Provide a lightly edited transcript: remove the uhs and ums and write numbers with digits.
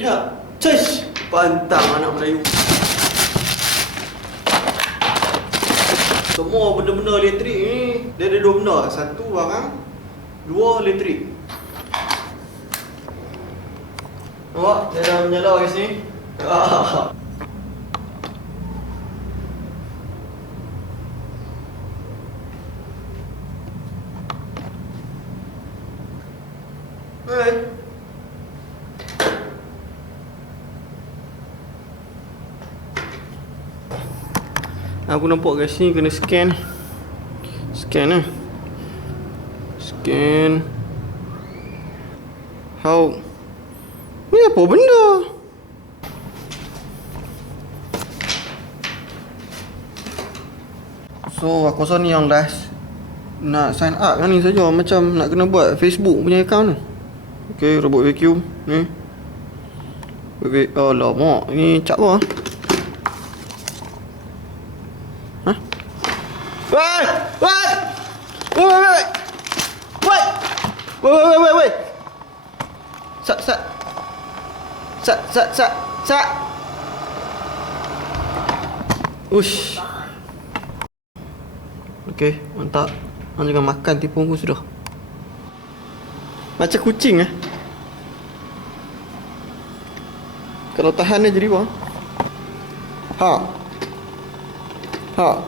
Lihat. Cesh. Pantang anak Melayu. Semua benda-benda elektrik ni, dia ada dua benda. Satu barang, dua elektrik. Nampak? Dia dah menyala kat sini. Hai. Aku nampak kat sini kena scan. Scan lah. Scan. How? Ni apa benda? So aku rasa ni yang last. Nak sign up kan ni saja. Macam nak kena buat Facebook punya account tu. Okay, robot vacuum ni. Oh lama. Ni cap apa? Hah? Wait! Wait! Wait! Wait! Wait! Wait! Sat. Ush. Okay, mantap. Hang jangan makan tipu aku sudah. Macam kucing eh. Kalau tahan dia jadi apa? Ha. Oh.